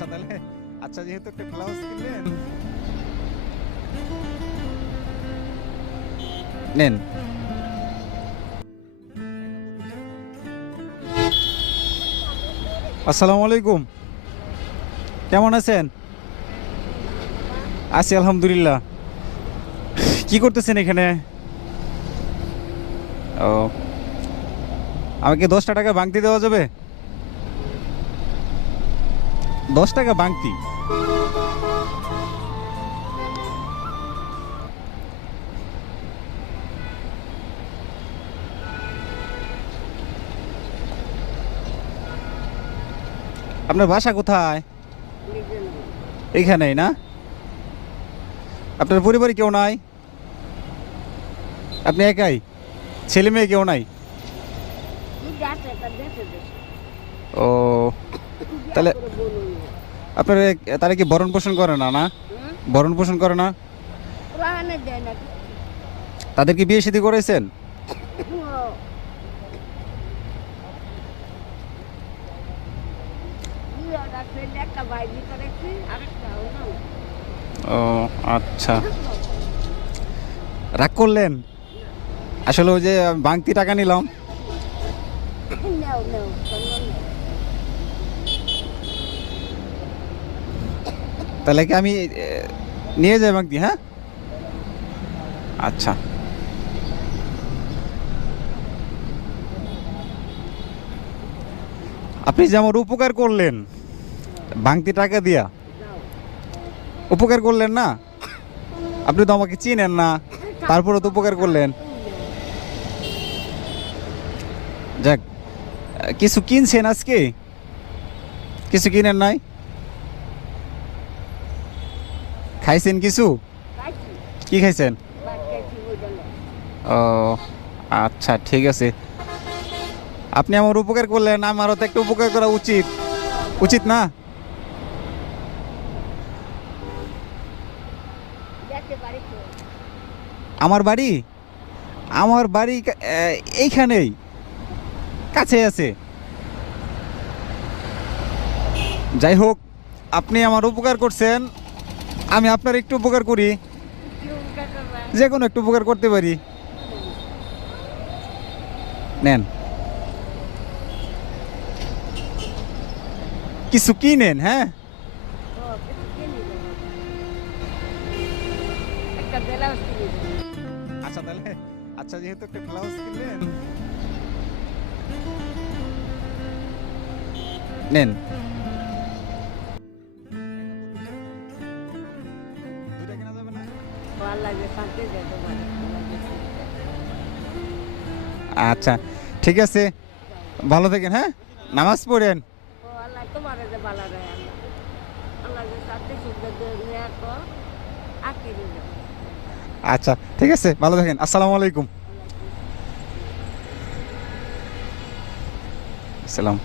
আচ্ছা তাহলে, আচ্ছা যেহেতু একটা ব্লাউজ কিনলেন, নেন। আসসালামু আলাইকুম, কেমন আছেন? আছি আলহামদুলিল্লাহ। কি করতেছেন এখানে? ও, আমাকে 10টা টাকা বাংতি দেওয়া যাবে? 10 টাকা বাংতি। আপনার বাসা কোথায়? এইখানেই না? আপনার পরিবারে কেউ নাই? আপনি একাই? ছেলে মেয়ে কেউ নাই? ও, তাহলে আপনার তারা কি ভরণ পোষণ করে না? না, ভরণ পোষণ করে না? তাদের কি বিয়ে শাদী করেছেন? ও আচ্ছা, রাগ করলেন? আসলে ওই যে বাংতি টাকা নিলাম। তাহলে কি আমি নিয়ে যাই বাংতি? হ্যাঁ, আচ্ছা। আপনি যে আমার উপকার করলেন বাংতি টাকা দিয়া, উপকার করলেন না? আপনি তো আমাকে চিনেন না, তারপরে তো উপকার করলেন। যাক, কিছু কিনছেন আজকে? কিছু কিনেন নাই? খাইছেন কিছু? কি খাইছেন? ও আচ্ছা, ঠিক আছে। আপনি আমার উপকার করলেন, আমারও তো একটা উপকার করা উচিত, উচিত না? আমার বাড়ি, আমার বাড়ি এইখানেই, কাছে আছে। যাই হোক, আপনি আমার উপকার করছেন, আমি আপনার একটু উপকার করি, যে কোনো একটু উপকার করতে পারি। নেন, কিছু কিনেন। হ্যাঁ, আচ্ছা তাহলে, আচ্ছা যেহেতু একটা ব্লাউজ কিনলেন, নেন। দুইটা কেনা যাবে না? আচ্ছা, ঠিক আছে, ভালো থাকেন। হ্যাঁ, নামাজ পড়েন। আচ্ছা, ঠিক আছে, ভালো থাকেন। আসসালামু আলাইকুম। সালাম।